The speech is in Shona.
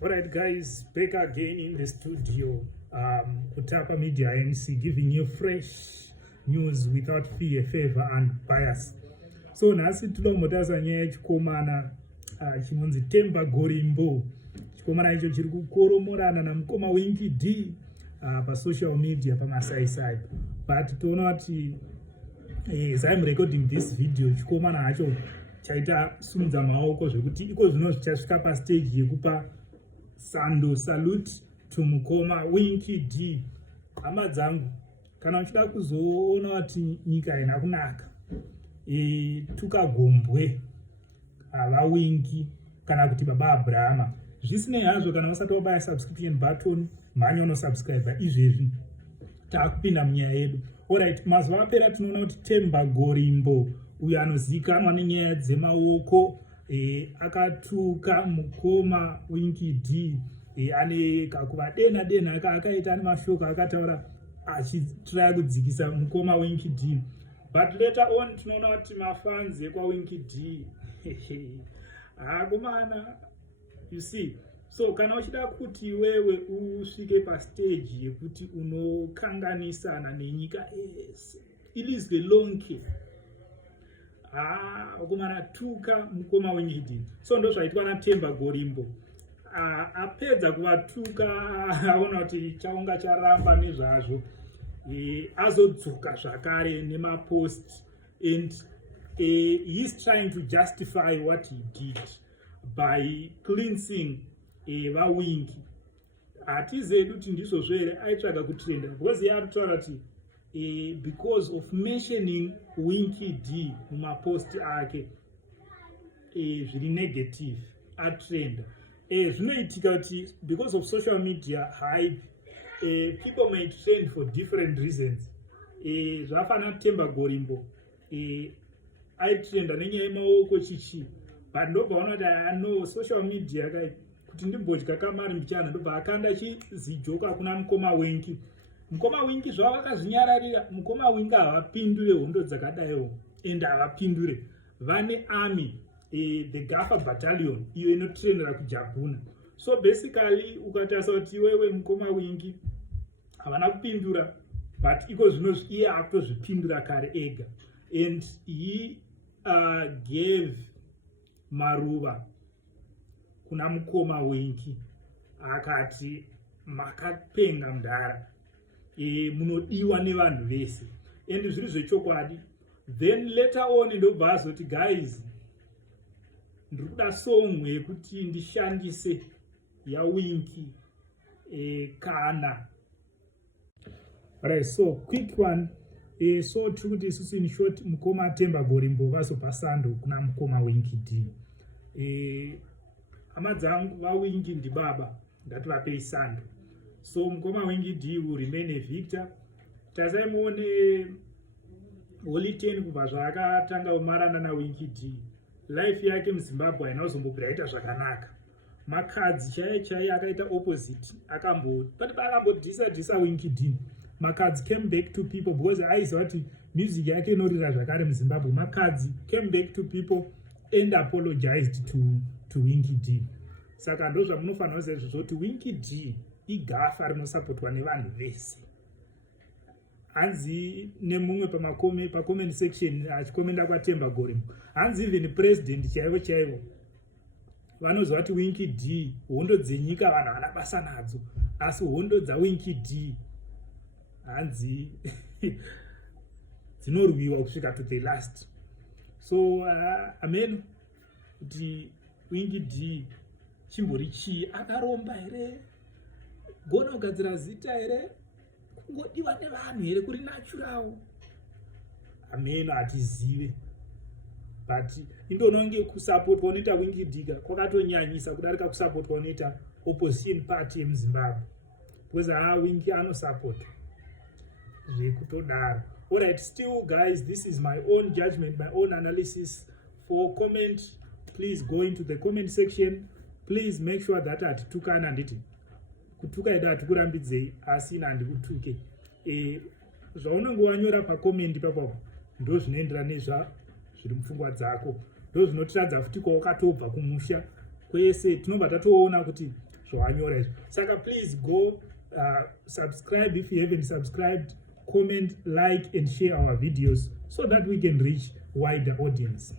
Alright guys, back again in the studio. Utapa Media MC giving you fresh news without fear, favor and bias. So nasi tunombotaza nyaya yechikomana chinonzi Temba Gorimbo. Chikomana icho chiri kukoromorana namukoma Winky D social media pamasaisai. But toona kuti as I'm recording this video, chikomana hacho chaita sumudza maoko zvekuti iko zvino zvichasvika pastage yekupa sando salute to mukoma Winky D. Hama dzangu, kana uchida kuzoona kuti nyika haina kunaka, tuka gombwe ava Winky kana kuti baba Abrahama, zvisinei hazvo kana usati wabaya subscription button mhanya unosubscribe izvezvi taakupinda munyaya yedu. Alright, mazuva apera tinoona kuti Temba Gorimbo uyo anozivikanwa nenyaya dzemaoko akatuka mukoma Winky D ane kakuva dena akaita ane mashoko akataura achitry kudzikisa mukoma Winky D. But later on tinoona kuti mafans ekwa Winky D komana, you see. So kana uchida kuti wewe usvike pastage yekuti unokanganisana nenyika ese ilizwe lonke, kumana tuka mukoma Winky D. So ndo zvaitwa naTemba Gorimbo. Apedza kuvatuka aona kuti chaunga charamba nezvazvo, azodzoka zvakare nemapost, and he's trying to justify what he did by cleansing vaWinky. Hatizedu kuti ndizvo zvere aitsvaga kutrenda, because yaakutaura kuti because of mentioning Winky D mumapost ake zviri negative atrenda. Zvinoitika kuti because of social media hype, people may trend for different reasons. Zvafana Temba Gorimbo aitrenda nenyaya yemaoko chichi, but ndobva unoda no social media kuti ndimbodya kamari mbichana, ndobva akanda chizijoka kuna mukoma Winky. Mukoma Winky zvavo vakazvinyararira. Mukoma Winky havapindure hondo dzakadaiwo, and havapindure vane army, the Gaffer Battalion iyo inotrendera kujabhuna. So basically ukatarisa kuti wewe mukoma Winky havana kupindura, but iko zvino iye akutozvipindura kare ega, and he gave maruva kuna mukoma Winky akati makapenga mudhara, munodiwa nevanhu vese, and zviri zvechokwadi. Then later on ndobva azoti guys, ndiri kuda song yekuti ndishandise yaWinky kana. Alright, so quick one. So tiri kuti isusu in short mukoma Temba Gorimbo vazopa sando kuna mukoma Winky D. Hama dzangu vaWinky ndibaba, ngativapei sando. So mukoma Winky D will remain a victor. Tarisai muone Holy 10 kubva zvaakatanga kumarana naWinky D, life yake muZimbabwe haina kuzombobvira yaita zvakanaka. Makadzi chaiye akaita opposite, akambodhisa Winky D. Makadzi came back to people because aiziva kuti music yake inorira zvakare muZimbabwe. Makadzi came back to people and apologized to Winky D. Saka ndo zvamunofanira kuziva izvozvo kuti Winky D igafa rinosapotwa nevanhu vese. Hanzi nemumwe pacomment section achikomenda kwaTemba Gorimbo, hanzi even president chaivo vanoziva kuti Winky D hondo dzenyika vanhu havana basa nadzo, asi hondo dzaWinky D hanzi dzinorwiwa kusvika to the last. So amen kuti Winky D chimbori chii, akaromba here, gona kugadzira zita here, kungodiwa nevanhu here, kuri natural. Amen, hatizive, but indononge kusapotwa unoita Winky D kwakatonyanyisa kudarika kusapotwa unoita opposition party yemuZimbabwe, because Winky anosapota zvekutodaro. Alright, still guys, this is my own judgment, my own analysis. For comment, please go into the comment section. Please make sure that hatitukana. Handiti kutuka edu hatikurambidzei, asi handikutuke. Zvaunenge wanyora pacomment ipapo ndo zvinoenderana nezviri mupfungwa dzako, ndo zvinotiradza futi kwawakatobva kumusha kwese. Tinobva tatoona kuti zvawanyora izvo. Saka please go subscribe if you haven't subscribed, comment, like and share our videos so that we can reach wider audience.